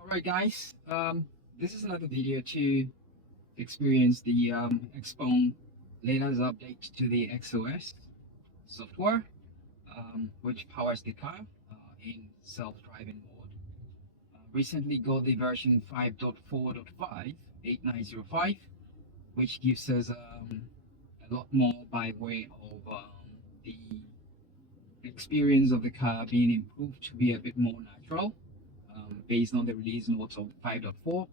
Alright guys, this is another video to experience the Xpeng latest update to the XOS software, which powers the car in self-driving mode. Recently got the version 5.4.5, 8905, which gives us a lot more by way of the experience of the car being improved to be a bit more natural, based on the release notes of 5.4,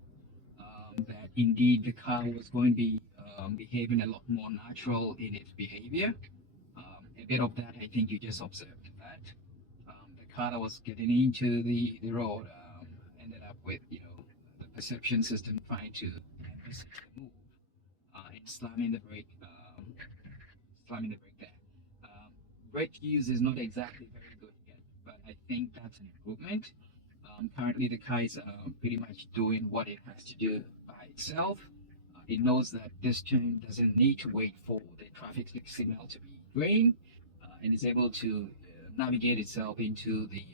that indeed the car was going to be behaving a lot more natural in its behavior. A bit of that I think you just observed that the car that was getting into the road ended up with the perception system trying to resist the move and slamming the brake there. Brake use is not exactly very good yet, but I think that's an improvement. Currently, the car is pretty much doing what it has to do by itself. It knows that this turn doesn't need to wait for the traffic signal to be green, and is able to navigate itself into the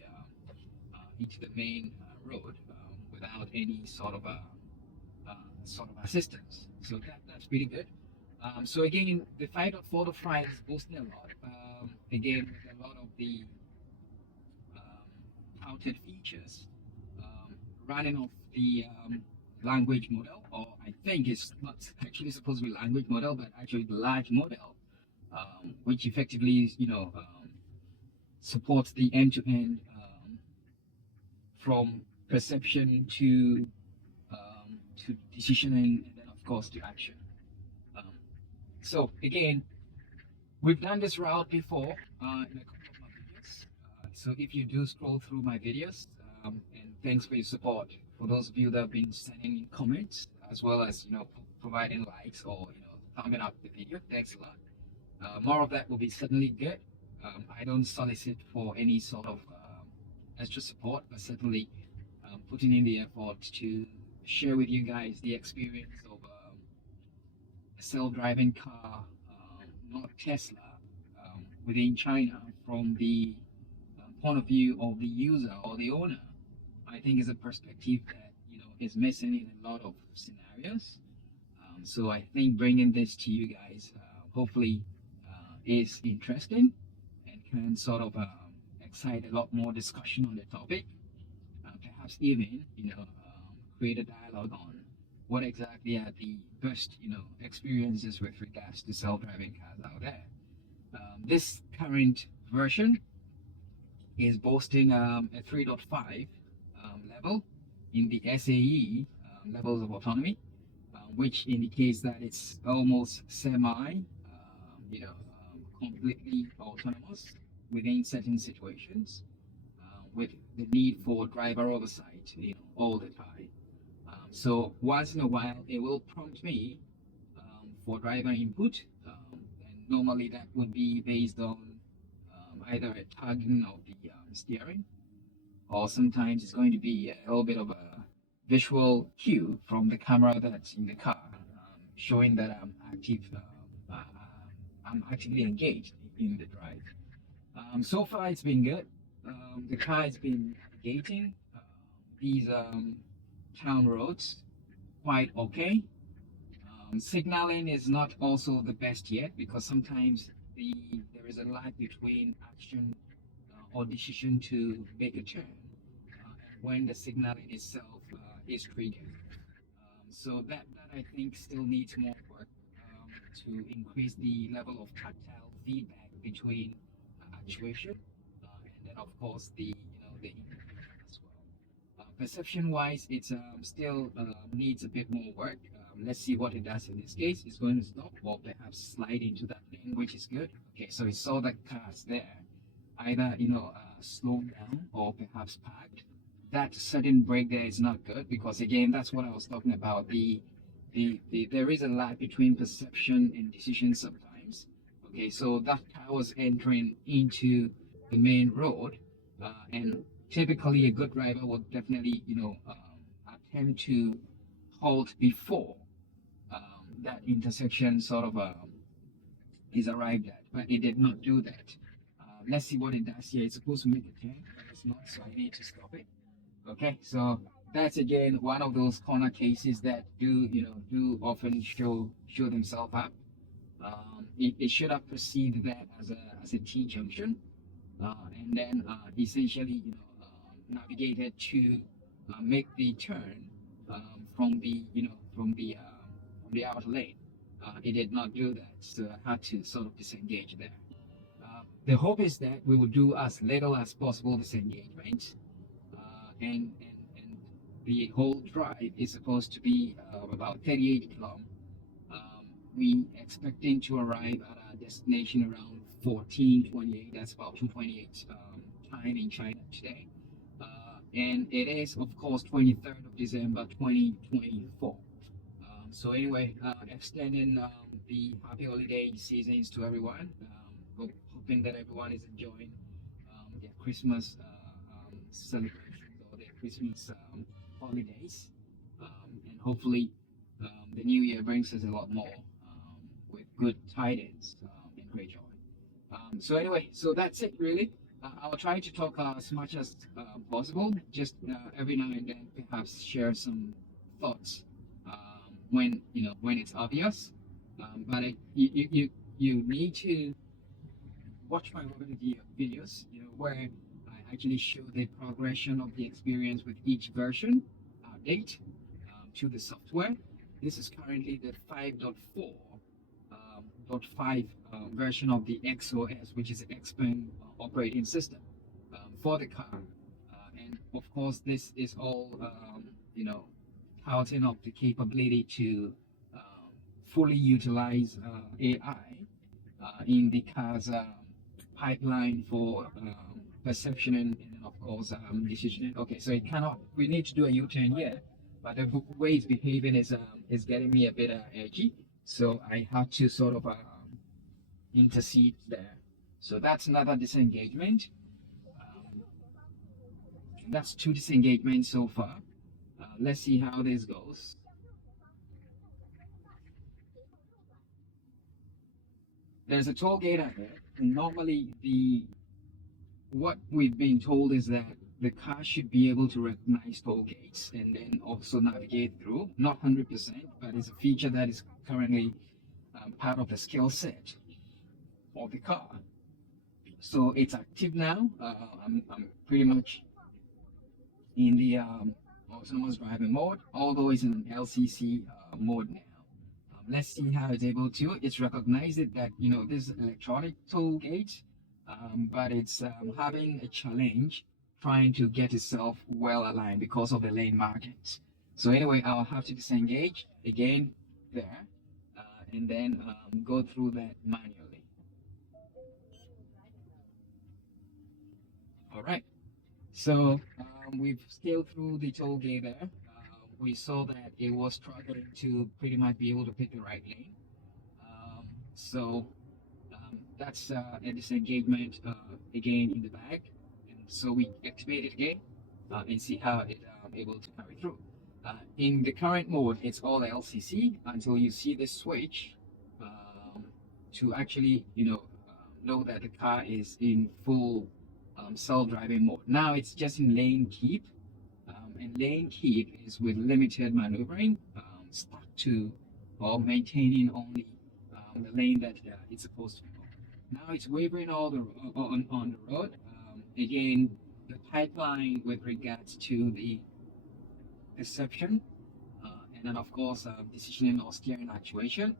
main road without any sort of assistance. So that's pretty good. So again, the 5.4 to 5 is boosting a lot. Again, with a lot of the touted features running off the language model, or I think it's not actually supposed to be language model, but actually the large model, which effectively supports the end-to-end from perception to decisioning, and then of course to action. So again, we've done this route before in a couple of my videos. So if you do scroll through my videos, and thanks for your support for those of you that have been sending in comments, as well as providing likes or thumbing up the video. Thanks a lot. More of that will be certainly good. I don't solicit for any sort of extra support, but certainly putting in the effort to share with you guys the experience of a self-driving car, not Tesla, within China from the point of view of the user or the owner. I think is a perspective that is missing in a lot of scenarios. So I think bringing this to you guys hopefully is interesting and can sort of excite a lot more discussion on the topic. Perhaps even create a dialogue on what exactly are the best experiences with regards to self-driving cars out there. This current version is boasting a 3.5 level in the SAE levels of autonomy, which indicates that it's almost completely autonomous within certain situations, with the need for driver oversight all the time. So once in a while, it will prompt me for driver input, and normally that would be based on either a tugging of the steering, or sometimes it's going to be a little bit of a visual cue from the camera that's in the car, showing that I'm actively engaged in the drive. So far, it's been good. The car has been navigating these town roads quite okay. Signaling is not also the best yet, because sometimes there is a lag between action or decision to make a turn when the signal in itself is triggered. So that I think still needs more work to increase the level of tactile feedback between actuation and then of course the individual as well. Perception wise, it's still needs a bit more work. Let's see what it does in this case. It's going to stop or perhaps slide into that lane, which is good. Okay, so it saw that cars there either slowed down or perhaps parked. That sudden break there is not good because again, that's what I was talking about. There is a lag between perception and decision sometimes. Okay, so that car was entering into the main road, and typically a good driver would definitely attempt to halt before that intersection sort of is arrived at, but it did not do that. Let's see what it does here. It's supposed to make a turn, but it's not, so I need to stop it. Okay, so that's again one of those corner cases that do often show themselves up. It should have perceived that as a T junction, and then essentially navigated to make the turn from the outer lane. It did not do that, so I had to sort of disengage there. The hope is that we will do as little as possible disengagement, and the whole drive is supposed to be about 38 km. We expecting to arrive at our destination around 14:28. That's about 2:28 time in China today, and it is of course 23rd of December 2024. So anyway, extending the happy holiday seasons to everyone. Hoping that everyone is enjoying their Christmas celebrations or their Christmas holidays, and hopefully the new year brings us a lot more with good tidings and great joy. So anyway, so that's it really. I'll try to talk as much as possible. Just every now and then, perhaps share some thoughts when it's obvious. But you need to watch my other videos, where I actually show the progression of the experience with each version update to the software. This is currently the 5.4.5 version of the XOS, which is an Xpeng operating system for the car. And of course, this is all, touting up the capability to fully utilize AI in the car's pipeline for perception and of course decision. Okay, so it cannot. We need to do a U-turn here, but the way it's behaving is getting me a bit edgy. So I have to sort of intercede there. So that's another disengagement. That's two disengagements so far. Let's see how this goes. There's a toll gate ahead, and normally what we've been told is that the car should be able to recognize toll gates and then also navigate through. Not 100%, but it's a feature that is currently part of the skill set of the car. So it's active now. I'm pretty much in the autonomous driving mode, although it's in LCC mode now. Let's see how it's able to. It's recognized that this is electronic toll gate, but it's having a challenge trying to get itself well aligned because of the lane markings. So anyway, I'll have to disengage again there, and then go through that manually. All right. So we've scaled through the toll gate there. We saw that it was struggling to pretty much be able to pick the right lane. So that's a disengagement again in the back. And so we activate it again and see how it able to carry through. In the current mode, it's all LCC until you see the switch to actually know that the car is in full self-driving mode. Now it's just in lane keep, and lane keep is with limited maneuvering, stuck to or maintaining only the lane that it's supposed to be on. Now it's wavering all the on the road. Again, the pipeline with regards to the perception, and then of course decisioning or steering actuation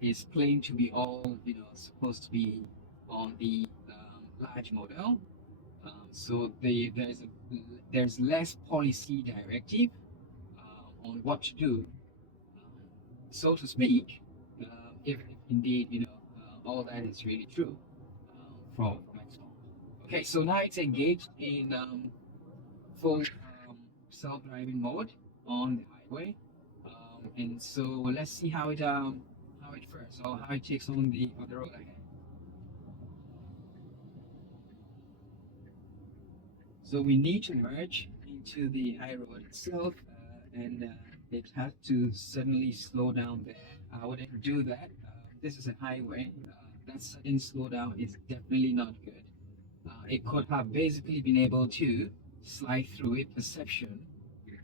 is claimed to be all supposed to be on the large model. So there's less policy directive on what to do, so to speak, if indeed all that is really true from Xpeng. Okay, so now it's engaged in full self-driving mode on the highway, and so let's see how it fares or how it takes on the road ahead. So we need to merge into the high road itself, and it has to suddenly slow down there. I wouldn't do that. This is a highway. That sudden slowdown is definitely not good. It could have basically been able to slide through it. Perception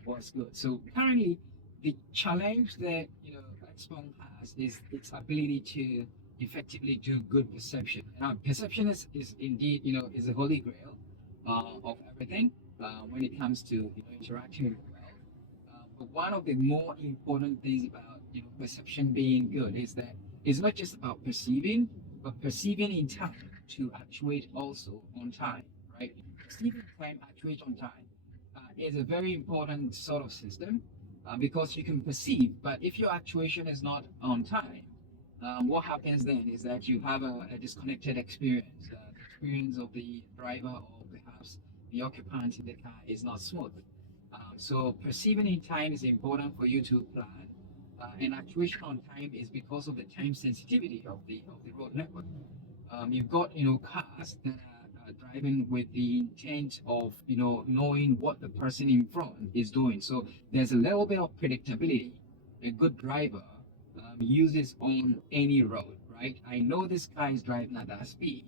was good. So currently, the challenge that Xpeng has is its ability to effectively do good perception. Now, perception is indeed is a holy grail of everything when it comes to interacting with the world. But one of the more important things about perception being good is that it's not just about perceiving, but perceiving in time to actuate also on time, right? Perceiving time, actuate on time is a very important sort of system because you can perceive, but if your actuation is not on time, what happens then is that you have a disconnected experience. The experience of the driver or perhaps the occupant in the car is not smooth. So perceiving in time is important for you to plan. And actuation on time is because of the time sensitivity of the road network. You've got cars that are driving with the intent of knowing what the person in front is doing. So there's a little bit of predictability. A good driver uses on any road, right? I know this car is driving at that speed,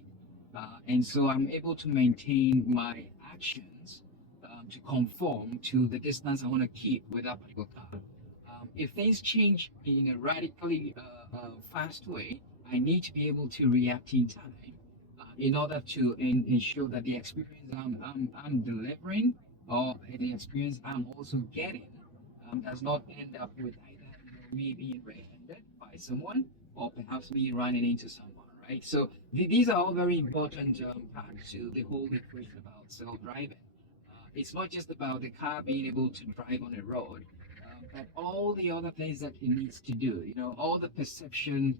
and so I'm able to maintain my actions to conform to the distance I want to keep with that particular car. If things change in a radically fast way, I need to be able to react in time in order to ensure that the experience I'm delivering or the experience I'm also getting does not end up with either me being rear-ended by someone or perhaps me running into someone, right? So these are all very important parts to the whole equation about self-driving. It's not just about the car being able to drive on a road, but all the other things that it needs to do, all the perception,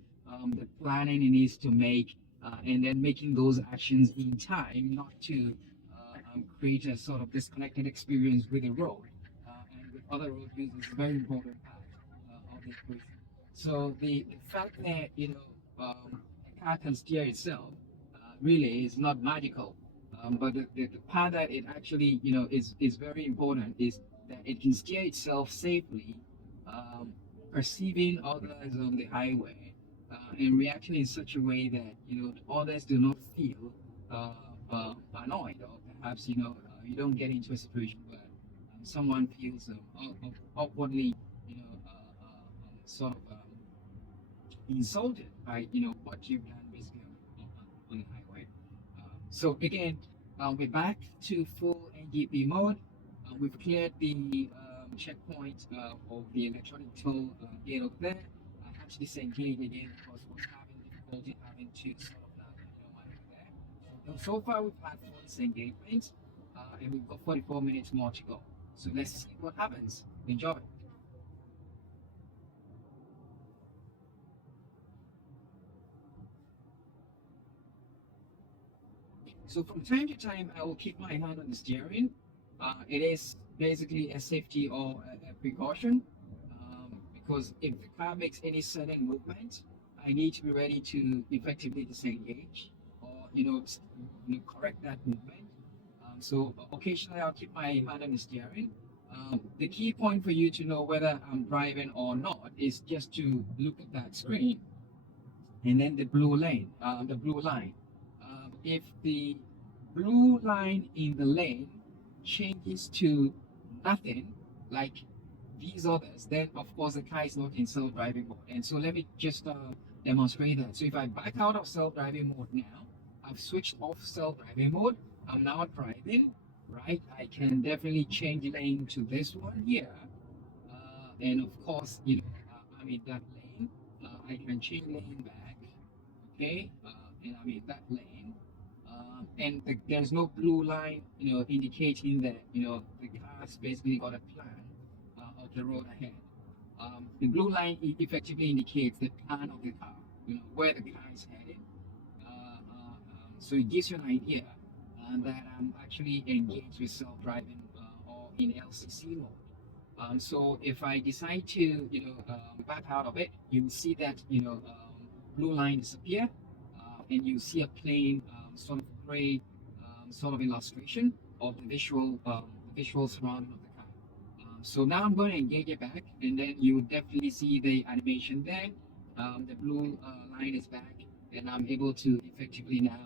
the planning it needs to make, and then making those actions in time, not to create a sort of disconnected experience with the road and with other road users is a very important part of the equation. So the fact that a car can steer itself really is not magical, but the part that it actually is very important is that it can steer itself safely, um, perceiving others on the highway, and reacting in such a way that others do not feel annoyed, or perhaps you don't get into a situation where someone feels awkwardly, sort of insulted by what you've done basically on the highway. So again, we're back to full NGP mode. We've cleared the checkpoint of the electronic toll gate over there. I had to disengage again because I was having difficulty having to sort of maneuver there. So far we've had 4 disengagements and we've got 44 minutes more to go. So let's see what happens. Enjoy. So from time to time, I will keep my hand on the steering. It is basically a safety or a precaution because if the car makes any sudden movement, I need to be ready to effectively disengage or correct that movement. So occasionally I'll keep my hand on the steering. The key point for you to know whether I'm driving or not is just to look at that screen and then the blue lane, the blue line. If the blue line in the lane changes to nothing, like these others, then of course the car is not in self-driving mode. And so let me just demonstrate that. So if I back out of self-driving mode now, I've switched off self-driving mode. I'm now driving, right? I can definitely change lane to this one here. And of course, I'm in that lane. I can change lane back, okay? And I'm in that lane. And there's no blue line, indicating that, the car's basically got a plan of the road ahead. The blue line effectively indicates the plan of the car, where the car is headed. So it gives you an idea that I'm actually engaged with self-driving or in LCC mode. So if I decide to, back out of it, you'll see that, blue line disappear, and you see a plain sort of gray sort of illustration of the visual surrounding of the car. So now I'm going to engage it back, and then you will definitely see the animation there. The blue line is back, and I'm able to effectively now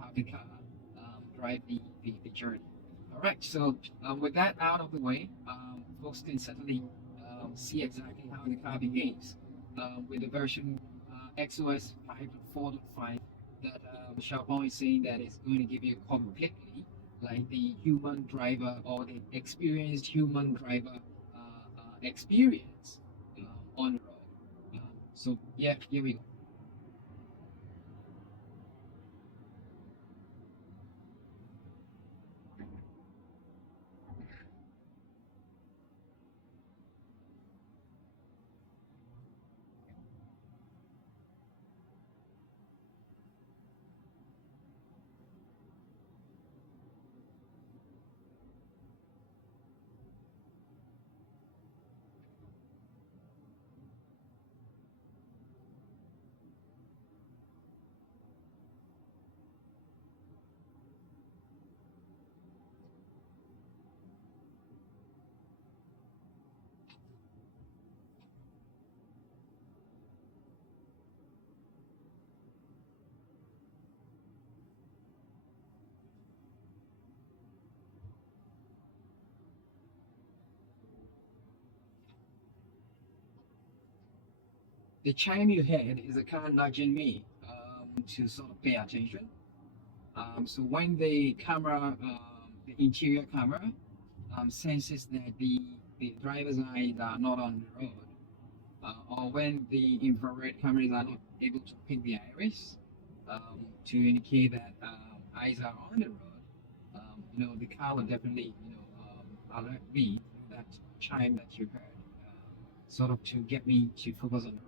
have the car drive the journey. All right, so with that out of the way, folks can certainly see exactly how the car behaves with the version XOS 5.4.5 that Xiaopeng is saying that it's going to give you completely like the human driver or the experienced human driver experience on the road. So yeah, here we go. The chime you heard is a car nudging me to sort of pay attention. So when the camera, the interior camera, senses that the driver's eyes are not on the road, or when the infrared cameras are not able to pick the iris to indicate that eyes are on the road, the car will definitely, alert me that chime that you heard, sort of to get me to focus on the road.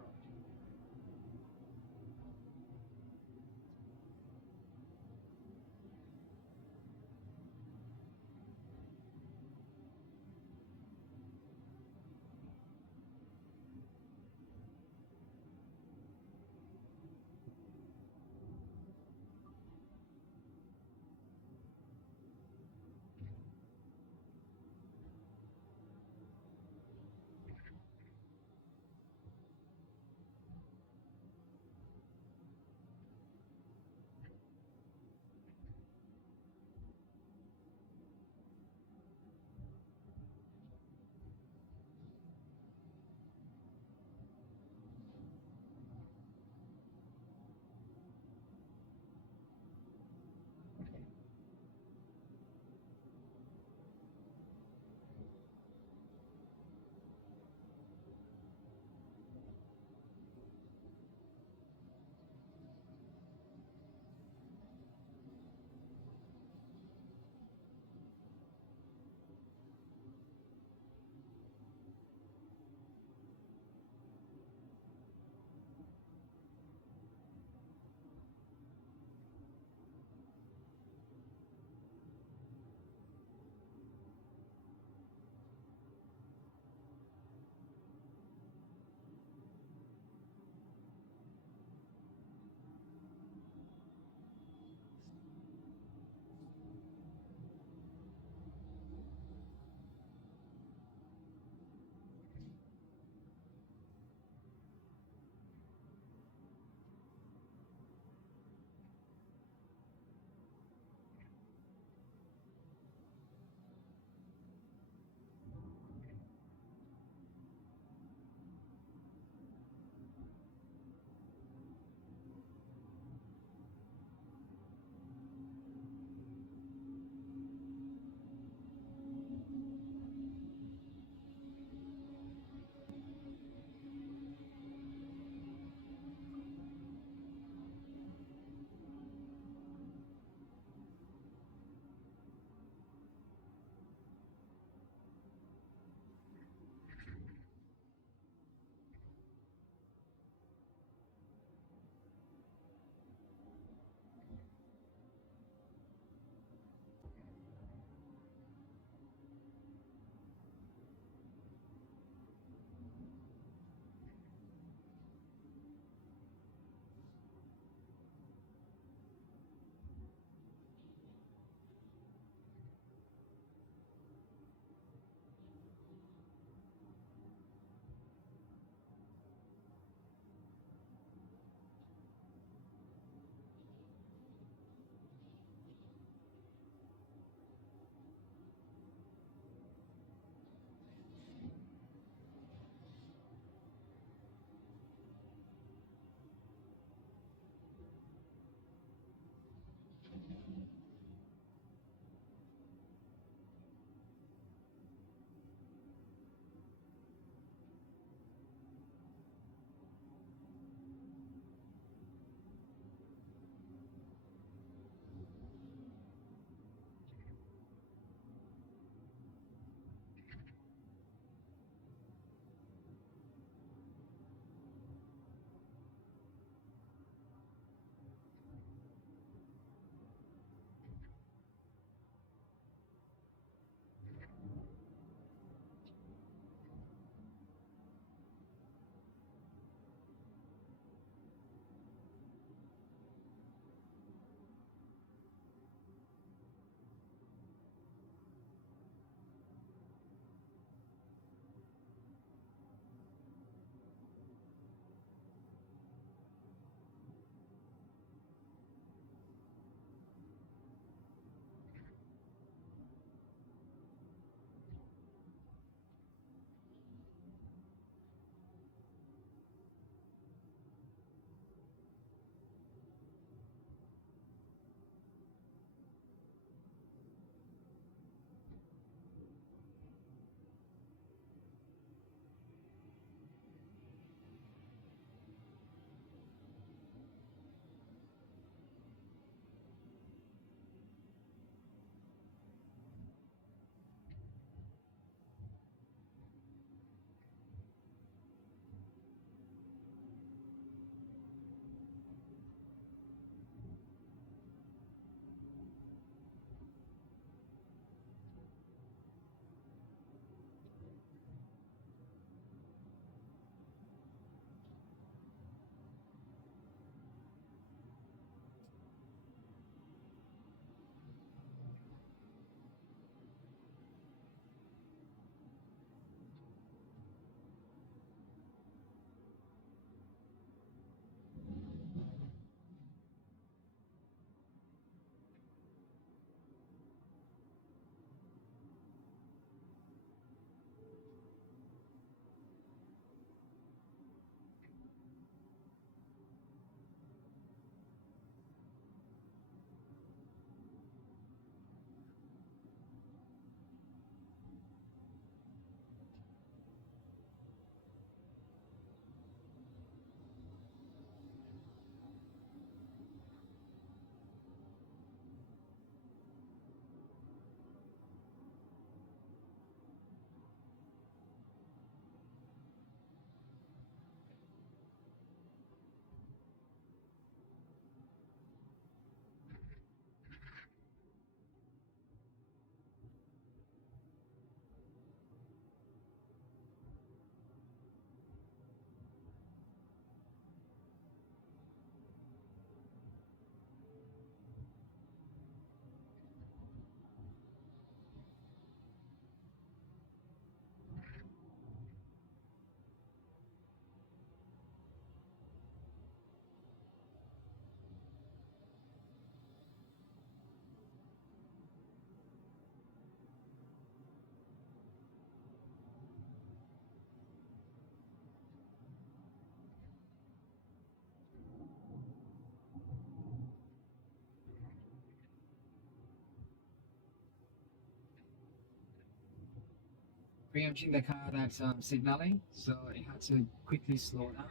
preempting the car that's signaling, so it had to quickly slow down.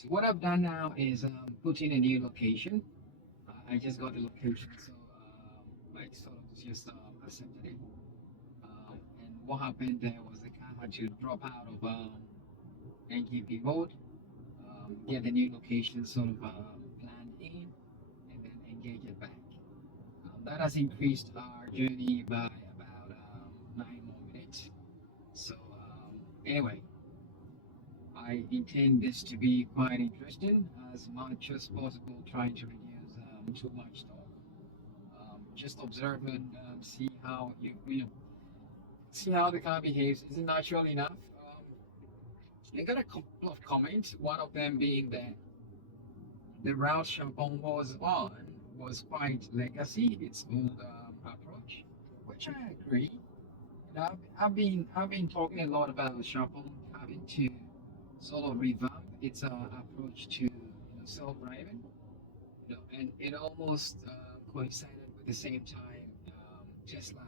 So what I've done now is put in a new location. I just got the location, so I sort of just accepted it. And what happened there was the car had to drop out of NGP mode, get the new location sort of planned in, and then engage it back. That has increased our journey by about 9 more minutes. So anyway, I intend this to be quite interesting as much as possible, trying to reduce too much talk. Just observe and see how you know see how the car behaves. Is it natural enough? I got a couple of comments. One of them being that the route Xpeng was on was quite legacy, its old approach, which I agree. I've been talking a lot about Xpeng having to sort of revamp its approach to self-driving, and it almost coincided with the same time Tesla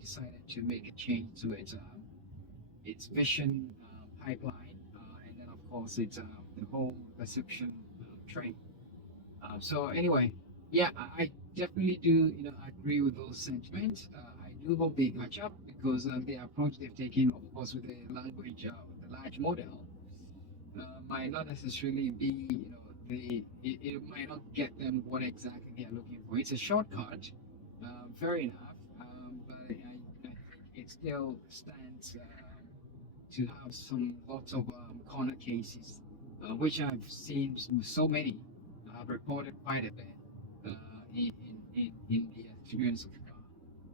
decided to make a change to its vision pipeline, and then of course it's the whole perception train. So anyway, yeah, I definitely do agree with those sentiments. I do hope they catch up because the approach they've taken, of course, with the language, the large model, might not necessarily be, it might not get them what exactly they're looking for. It's a shortcut, fair enough, but I think it still stands to have some lots of corner cases, which I've seen so many. I've reported quite a bit in the experience of the car.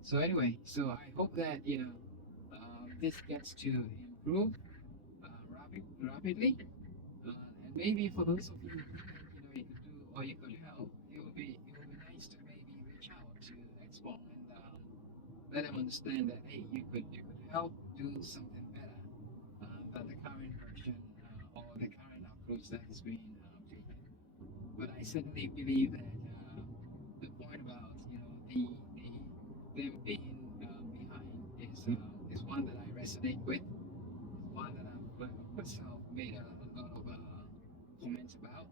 So anyway, so I hope that this gets to improve rapidly, and maybe for those of you who think you could do or you could help, it would be nice to maybe reach out to Xpeng and let them understand that hey, you could help do something better than the current version or the current approach that is being taken. But I certainly believe that the point about them being behind is one that I resonate with, is one that I've myself made a lot of comments about.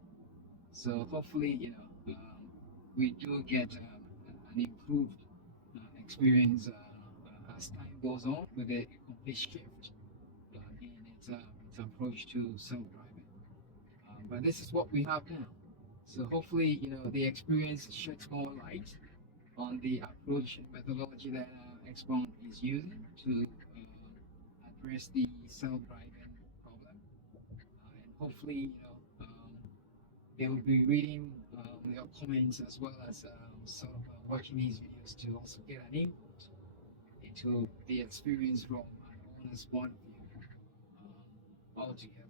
So hopefully, we do get an improved experience as time goes on with a complete shift in its approach to self-driving. But this is what we have now. So hopefully, the experience sheds more light on the approach and methodology that Xpeng is using to address the self-driving problem. And hopefully, they will be reading your comments as well as sort of watching these videos to also get an input into the experience from an owner's point of view altogether.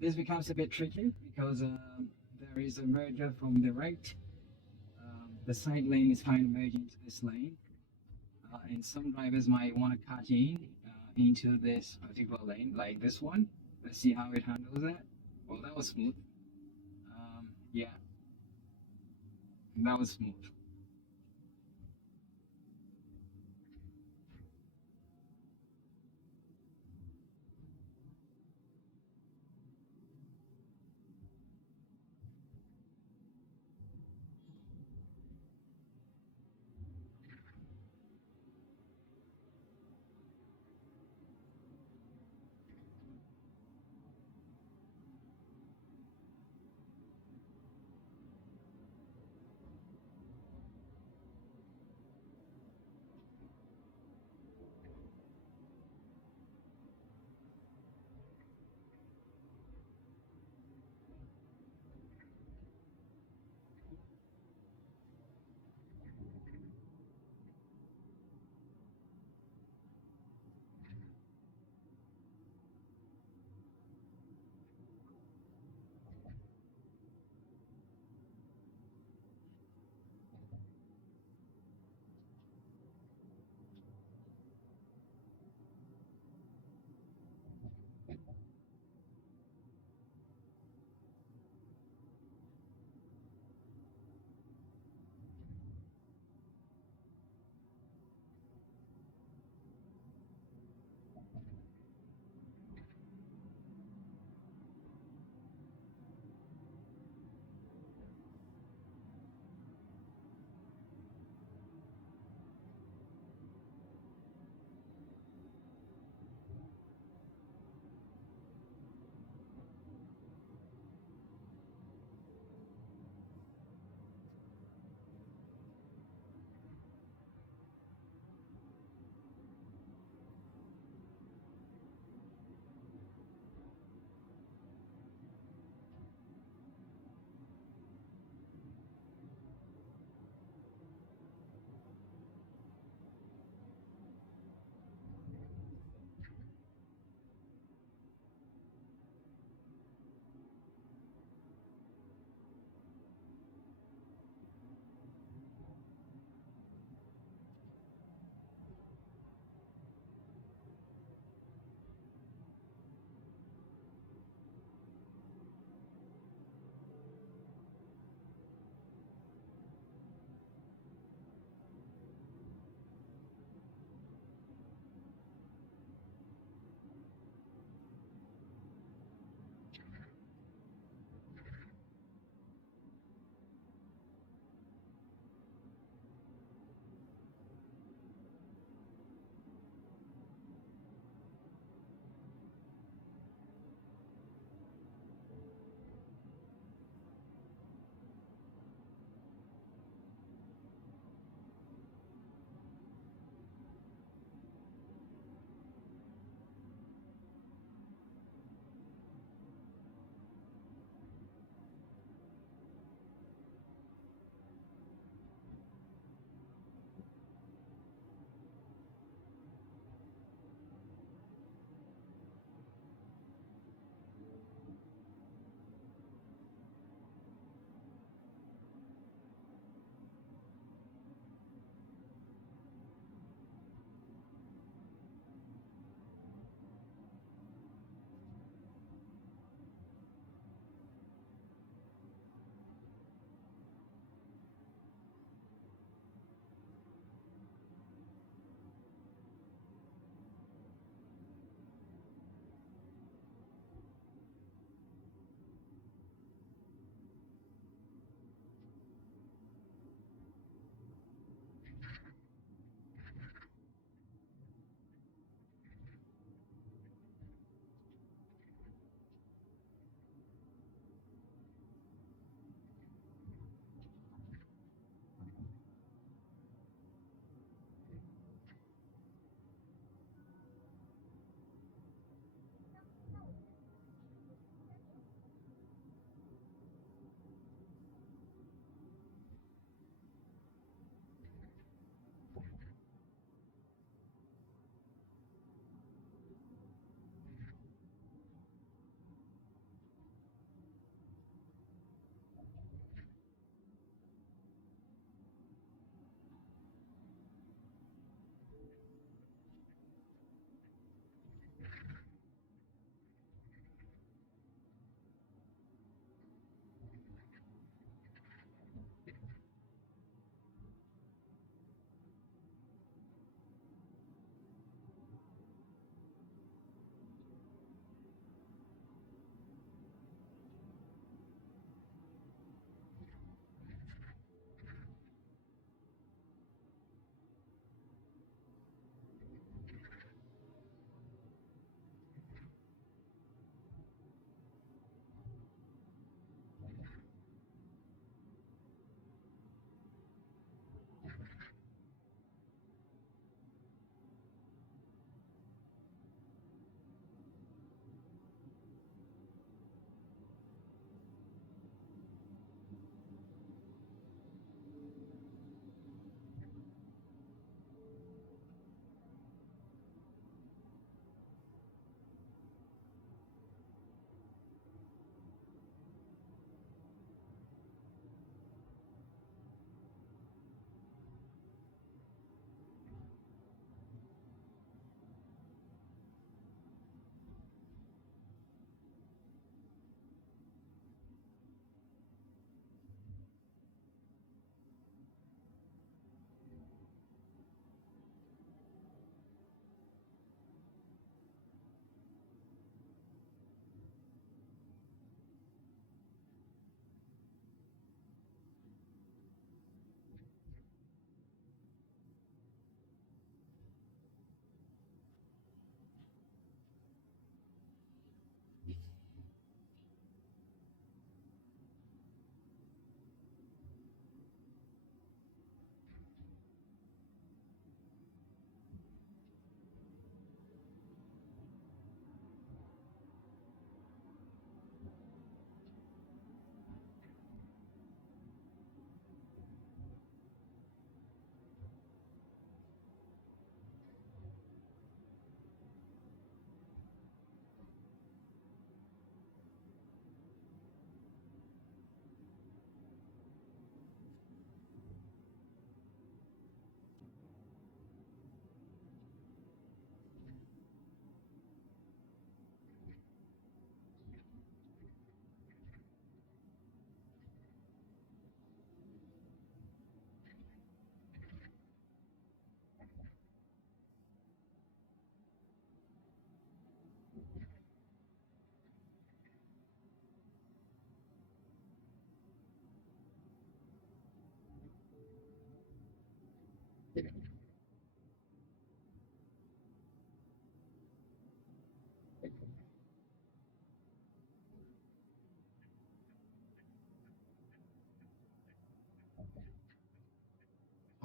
this becomes a bit tricky because there is a merger from the right. The side lane is kind of merging into this lane, and some drivers might want to cut in into this particular lane, like this one. Let's see how it handles that. Well, that was smooth. Yeah, that was smooth.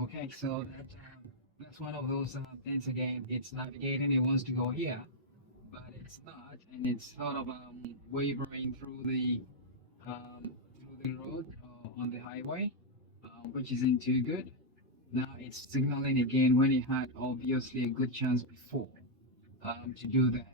Okay, so that's one of those things again. It's navigating. It wants to go here, but it's not, and it's sort of wavering through the road on the highway, which isn't too good. Now it's signaling again when it had obviously a good chance before to do that.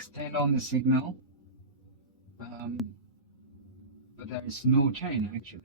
Stand on the signal, um, but there is no chain actually.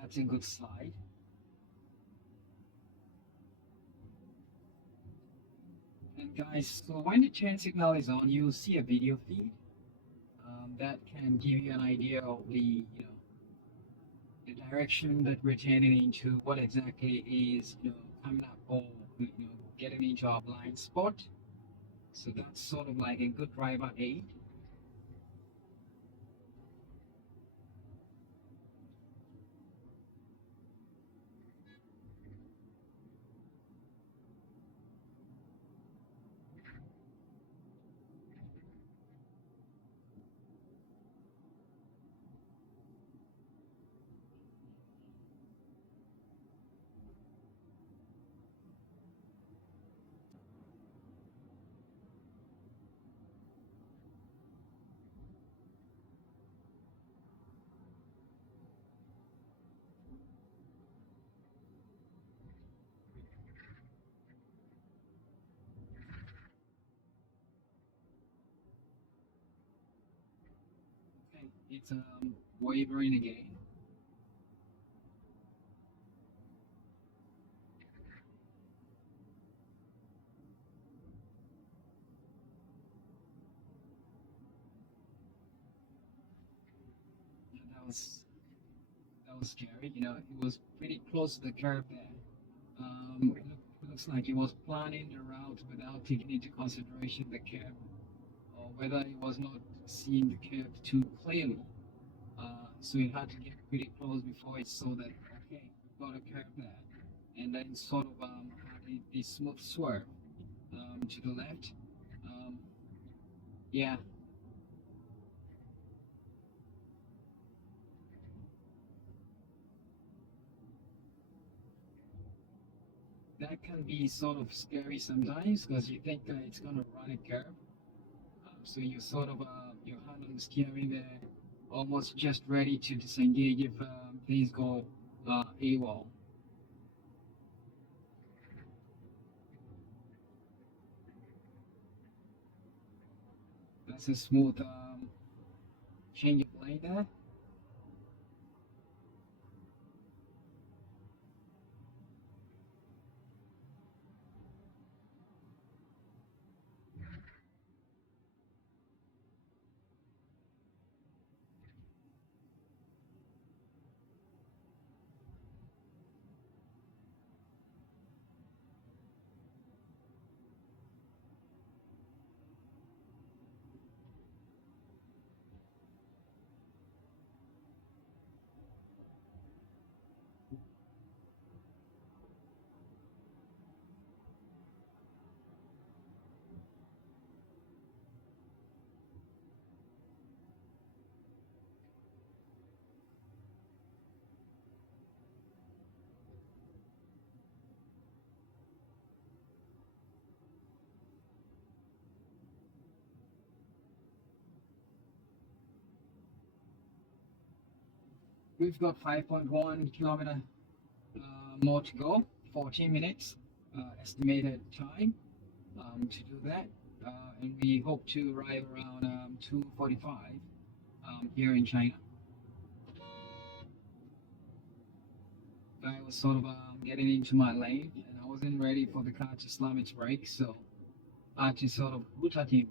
That's a good slide. And guys, so when the chain signal is on, you'll see a video feed that can give you an idea of the direction that we're turning into, what exactly is coming up or getting into our blind spot. So that's sort of like a good driver aid. It's wavering again. That was that was scary. You know, it was pretty close to the curve there. It looks like he was planning the route without taking into consideration the curve, or whether he was not seeing the curve too clearly. So he had to get pretty close before he saw that, okay, we've got a curve there. And then sort of had the smooth swerve to the left. Um, yeah, that can be sort of scary sometimes because you think that it's going to run a curve. So you sort of your hand on the steering there, almost just ready to disengage if things go AWOL. That's a smooth change of lane there. We've got 5.1 kilometer more to go, 14 minutes estimated time to do that. And we hope to arrive around 2:45 here in China. I was sort of getting into my lane and I wasn't ready for the car to slam its brakes, so I had to sort of hoot at him.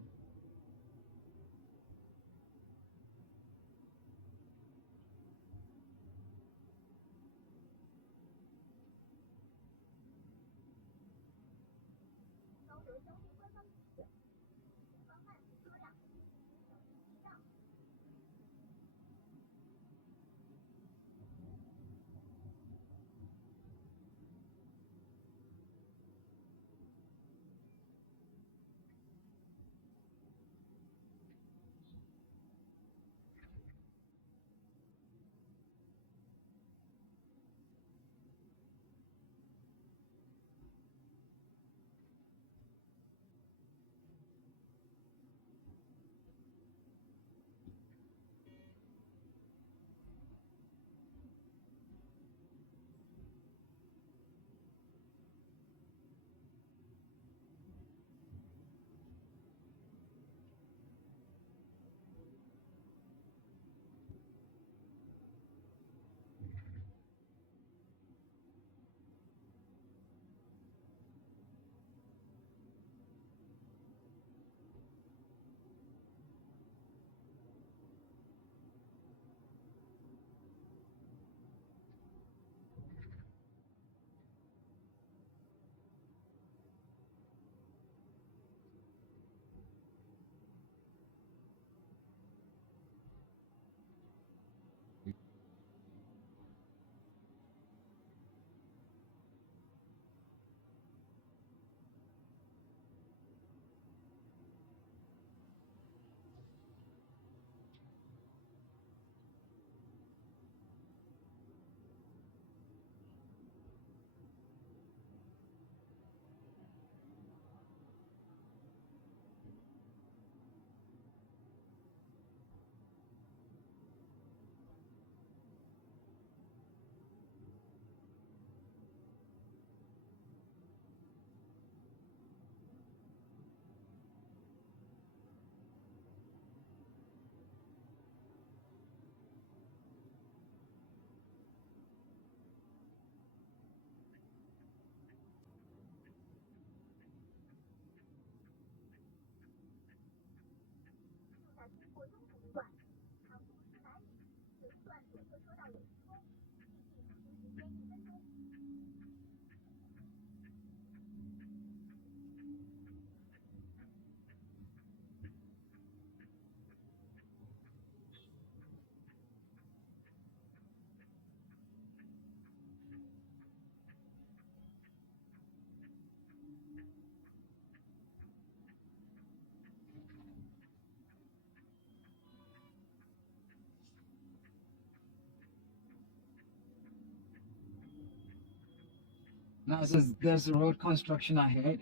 Now there's a road construction ahead,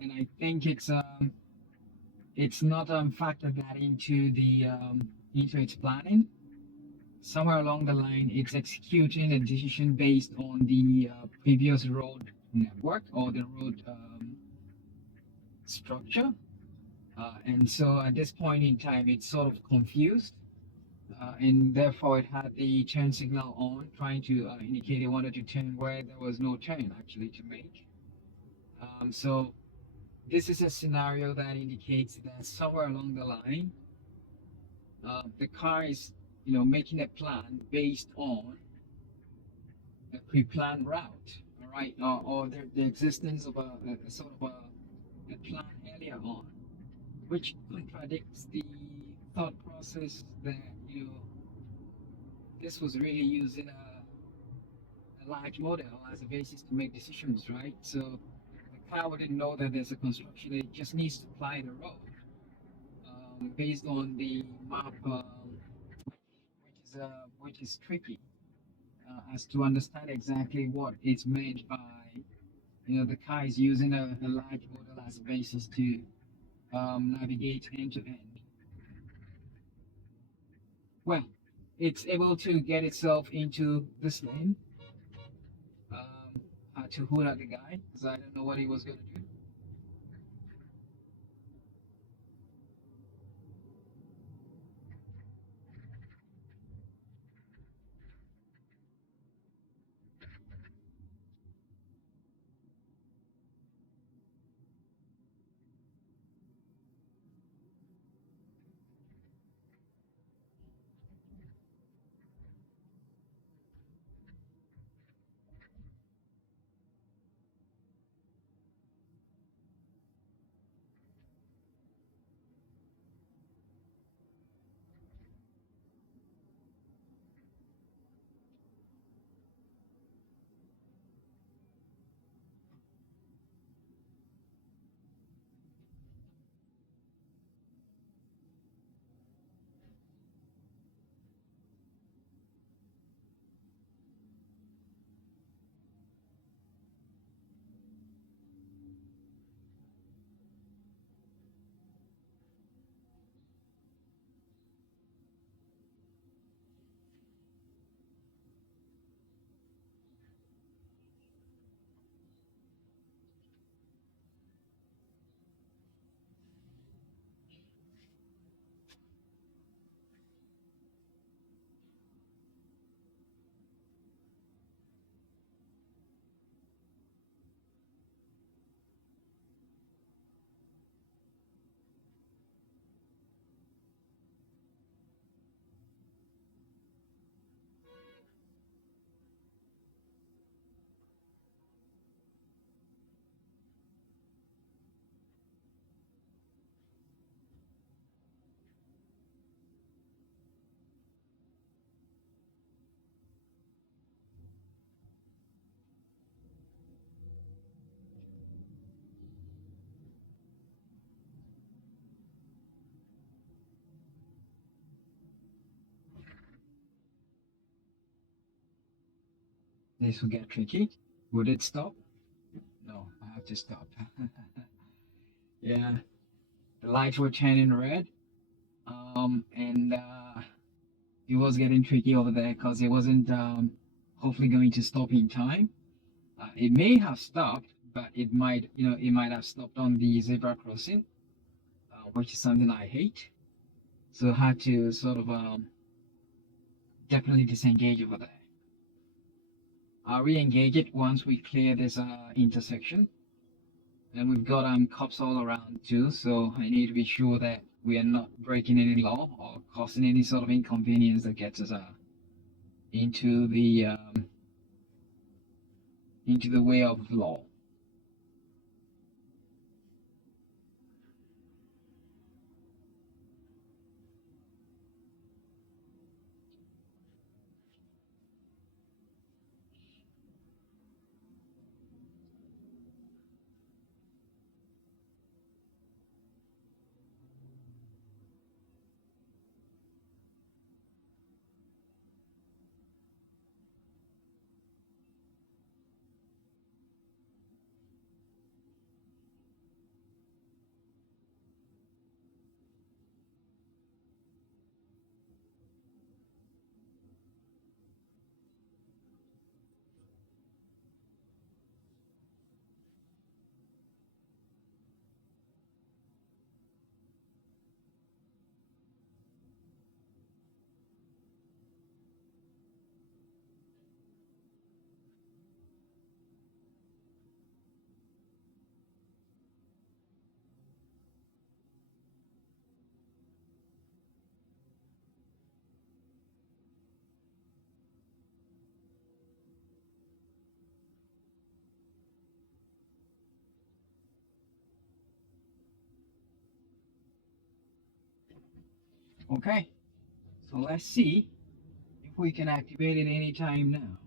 and I think it's not factored that into the into its planning. Somewhere along the line, it's executing a decision based on the previous road network or the road structure. And so at this point in time, it's sort of confused, and therefore it had the turn signal on, trying to indicate it wanted to turn where there was no turn actually to make. So this is a scenario that indicates that somewhere along the line, the car is, making a plan based on a pre-planned route, all right, or the existence of a sort of a plan earlier on, which contradicts the thought process that this was really using a large model as a basis to make decisions, right? So the car wouldn't know that there's a construction; it just needs to apply the road based on the map, which is tricky as to understand exactly what is meant by the car is using a large model as a basis to navigate end to end. Well, it's able to get itself into this lane. Had to hoot at the guy because I don't know what he was going to do. This will get tricky. Would it stop? No, I have to stop. Yeah, the lights were turning red, and it was getting tricky over there because it wasn't hopefully going to stop in time. It may have stopped, but it might have stopped on the zebra crossing, which is something I hate. So I had to sort of definitely disengage over there. I'll re-engage it once we clear this intersection. And we've got cops all around too, so I need to be sure that we are not breaking any law or causing any sort of inconvenience that gets us into the um, into the way of law. Okay, so let's see if we can activate it anytime now. Um,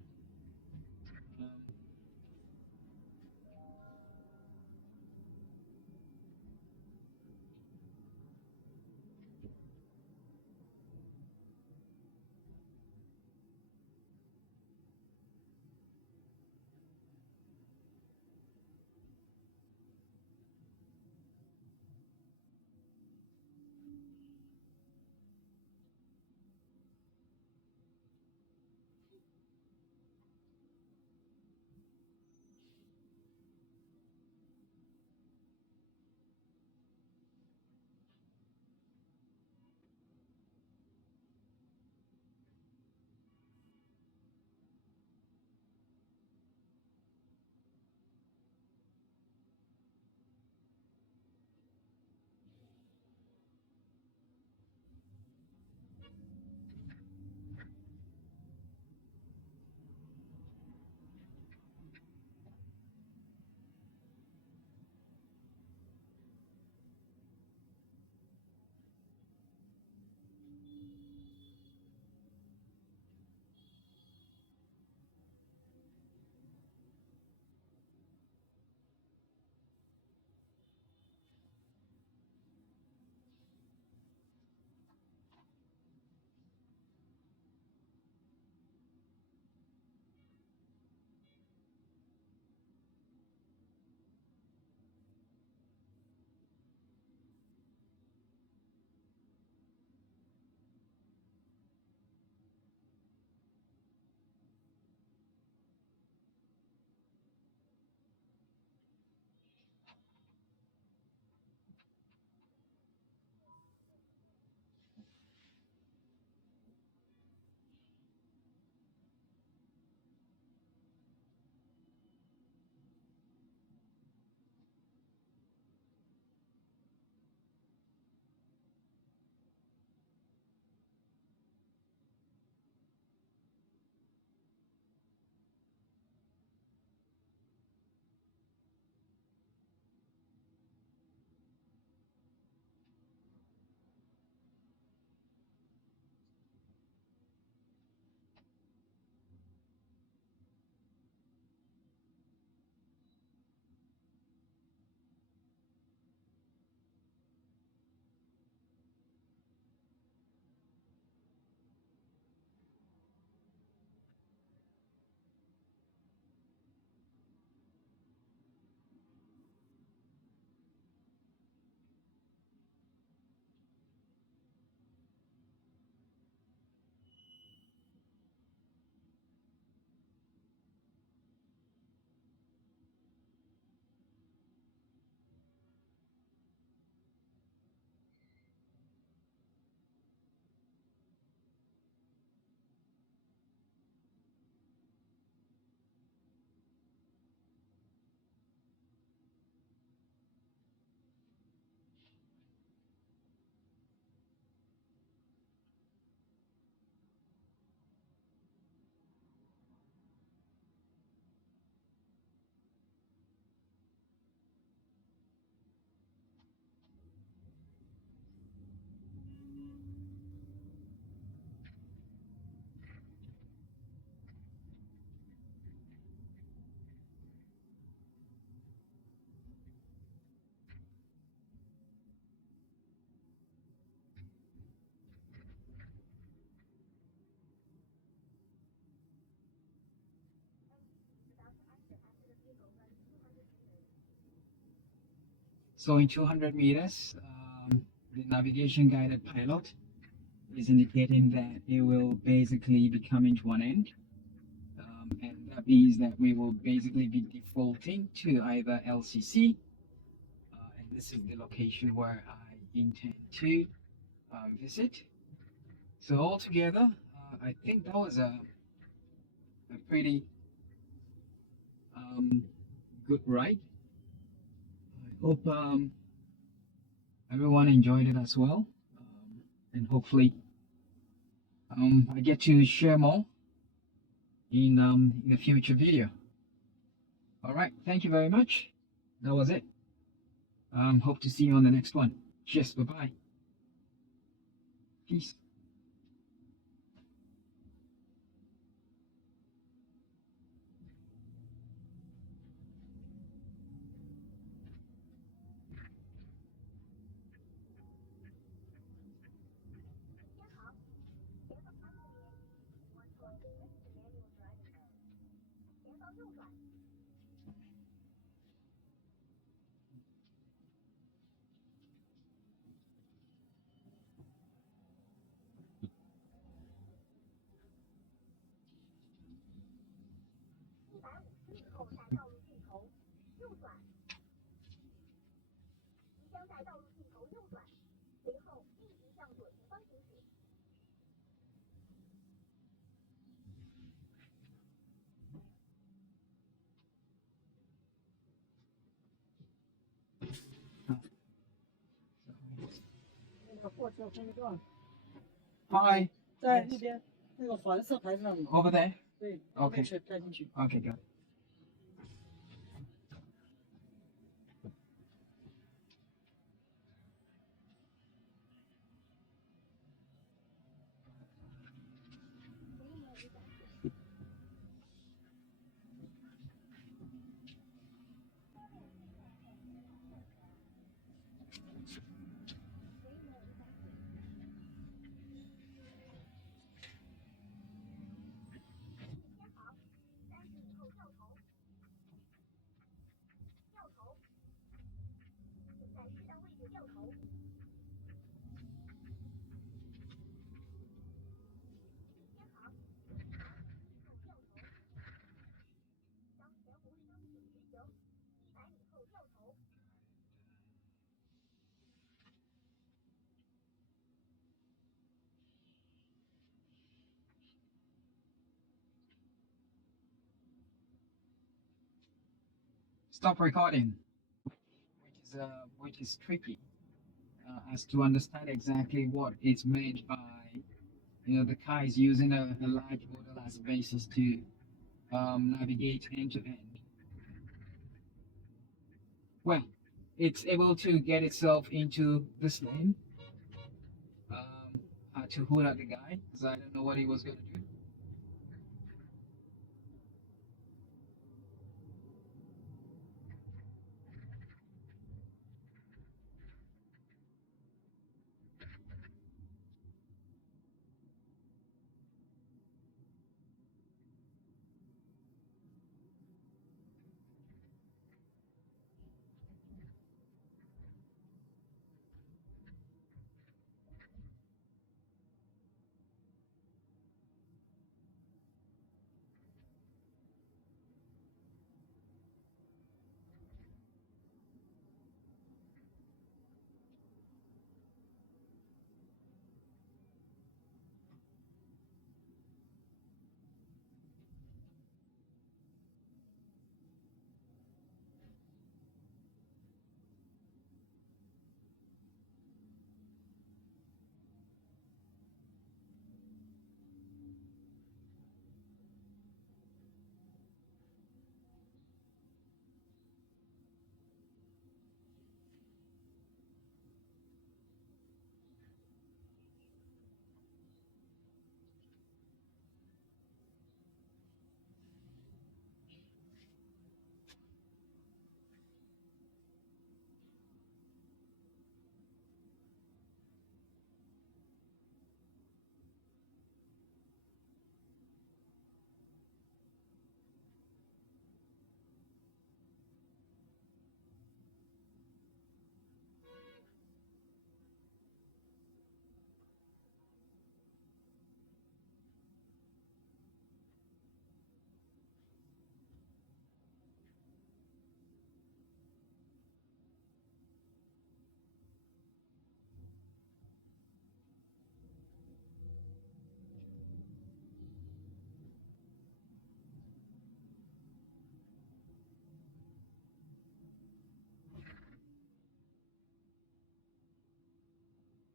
So in 200 meters, the navigation guided pilot is indicating that it will basically be coming to an end. And that means that we will basically be defaulting to either LCC, and this is the location where I intend to visit. So altogether, I think that was a pretty um, good ride. I hope everyone enjoyed it as well, and hopefully I get to share more in a future video. All right, thank you very much. That was it. Hope to see you on the next one. Cheers, bye bye. Peace. Hi. 在那边那个黄色牌子上面。 Over there. 对 OK 是带进去。 Okay, good. Stop recording, which is tricky as to understand exactly what is meant by the car is using a large model as a basis to navigate end to end. Well, it's able to get itself into this lane. Had to hoot at the guy because I don't know what he was gonna do.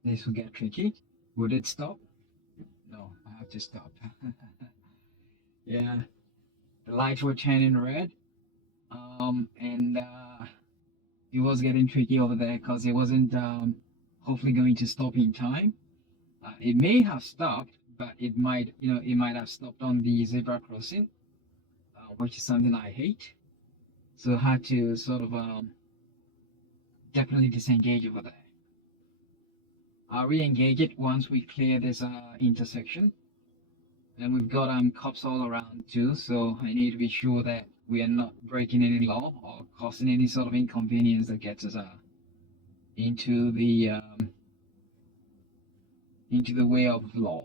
This will get tricky. Would it stop? No, I have to stop. Yeah, the lights were turning red. And it was getting tricky over there because it wasn't hopefully going to stop in time. It may have stopped, but it might have stopped on the zebra crossing, which is something I hate. So I had to sort of definitely disengage over there. I'll re-engage it once we clear this intersection. And we've got cops all around too, so I need to be sure that we are not breaking any law or causing any sort of inconvenience that gets us into the way of law.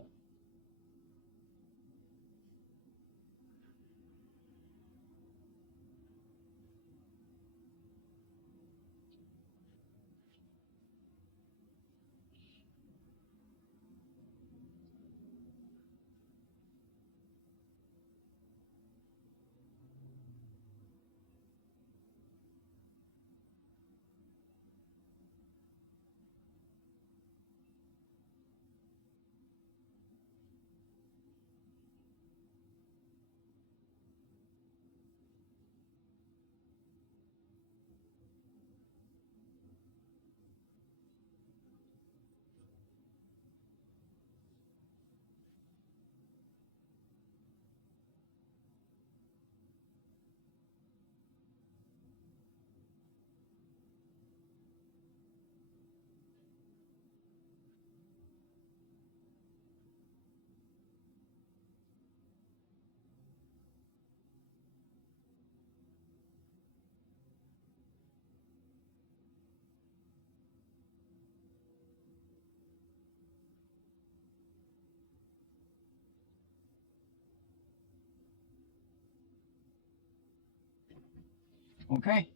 Okay,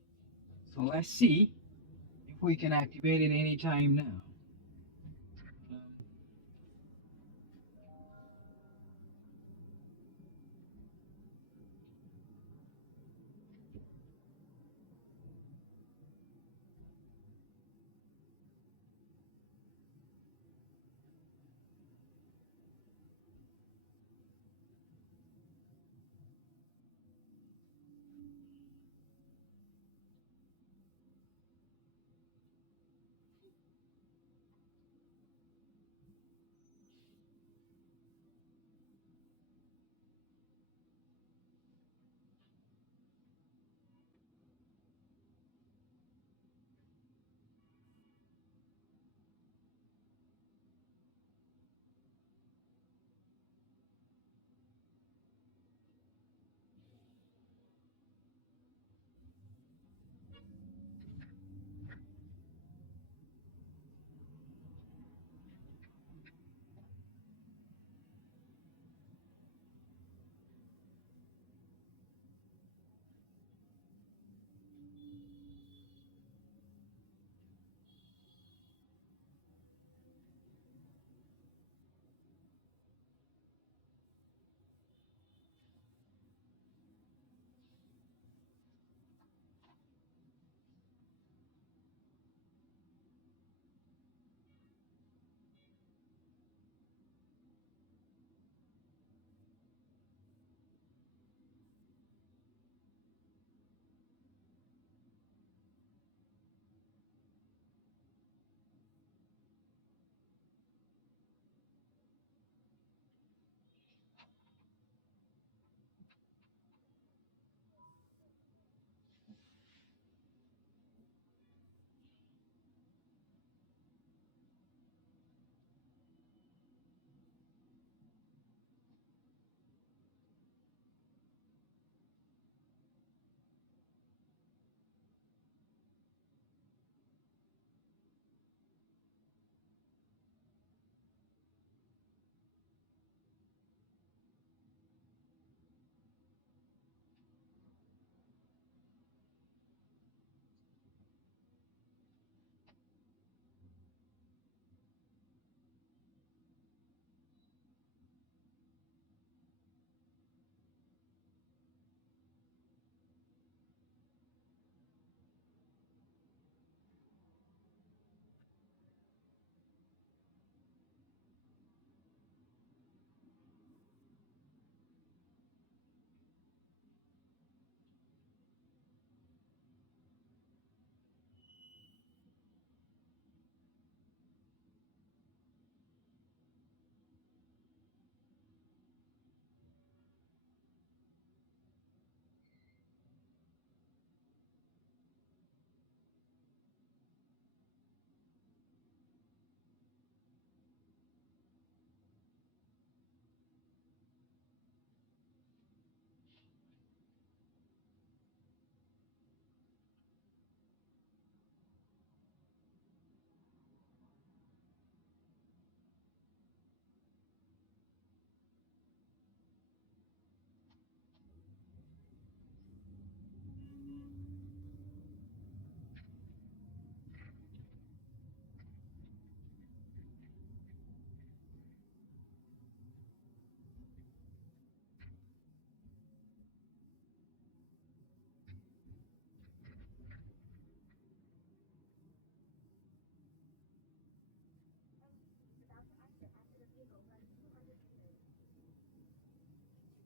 so let's see if we can activate it anytime now. Um,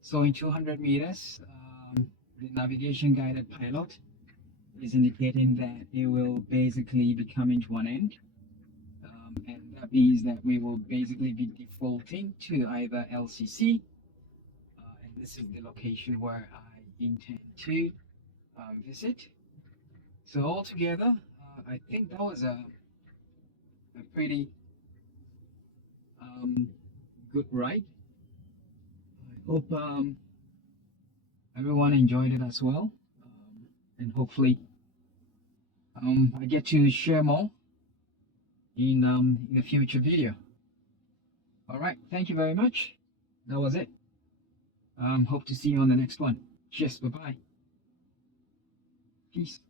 So in 200 meters, the navigation guided pilot is indicating that it will basically be coming to an end. And that means that we will basically be defaulting to either LCC, and this is the location where I intend to visit. So altogether, I think that was a pretty good ride. I hope everyone enjoyed it as well, and hopefully I get to share more in a future video. All right, thank you very much. That was it. Hope to see you on the next one. Cheers, bye bye. Peace.